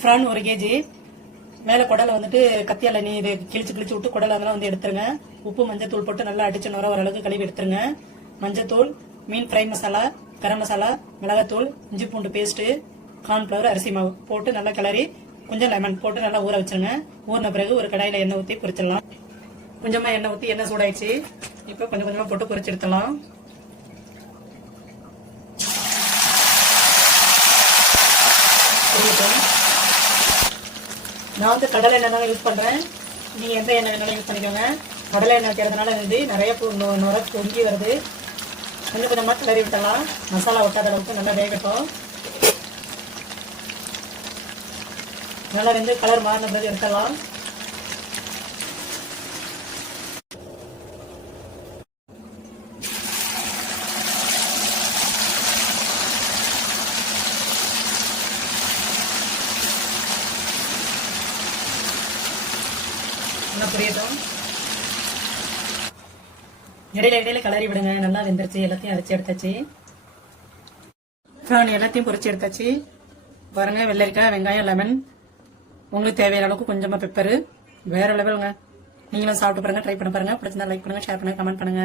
பிரான் 1 KG. மேல குடலை வந்துட்டு கத்தியால நீ இதை கிழிச்சு விட்டு குடலை அதெல்லாம் வந்து எடுத்துருங்க. உப்பு மஞ்சத்தூள் போட்டு நல்லா அடிச்சு நுர ஓரளவுக்கு கழுவி எடுத்துருங்க. மஞ்சத்தூள், மீன் ஃப்ரை மசாலா, கரம் மசாலா, மிளகாத்தூள், இஞ்சி பூண்டு பேஸ்ட், கார்ன்ஃபிளவர், அரிசி மாவு போட்டு நல்லா கிளறி கொஞ்சம் லெமன் போட்டு நல்லா ஊற வச்சிருங்க. ஊறின பிறகு ஒரு கடாயில எண்ணெய் ஊற்றி பொரிச்சிடலாம். கொஞ்சமா எண்ணெய் ஊற்றி எண்ணெய் சூடாயிடுச்சு. இப்போ கொஞ்சம் கொஞ்சமா போட்டு பொரிச்சு எடுத்துடலாம். நான் வந்து கடலை எண்ணெய் தான் யூஸ் பண்றேன். நீங்க எந்த எண்ணெய் வேணாலும் யூஸ் பண்ணிக்கோங்க. கடலை எண்ணெய் வைக்கிறதுனால வந்து நிறைய நுர பொங்கி வருது. கொஞ்சம் கொஞ்சமா கிளறி விட்டலாம். மசாலா ஒட்டாத அளவுக்கு நல்லா வேகட்டும். நல்லா வந்து கலர் மாறின பிறகு எடுத்துடலாம். நல்லா புரியட்டும். இடையில கிளறி விடுங்க. நல்லா வெந்துருச்சு. எல்லாத்தையும் அரைச்சி எடுத்தாச்சு. எல்லாத்தையும் பொரிச்சு எடுத்தாச்சு. பாருங்க, வெள்ளரிக்காய், வெங்காயம், லெமன், உங்களுக்கு தேவையான அளவுக்கு கொஞ்சமா பெப்பரு. வேற லெவலுங்க. நீங்களும் சாப்பிட்டு பாருங்க, ட்ரை பண்ண பாருங்க. பிடிச்சிருந்தா லைக் பண்ணுங்க, ஷேர் பண்ணுங்க, கமெண்ட் பண்ணுங்க.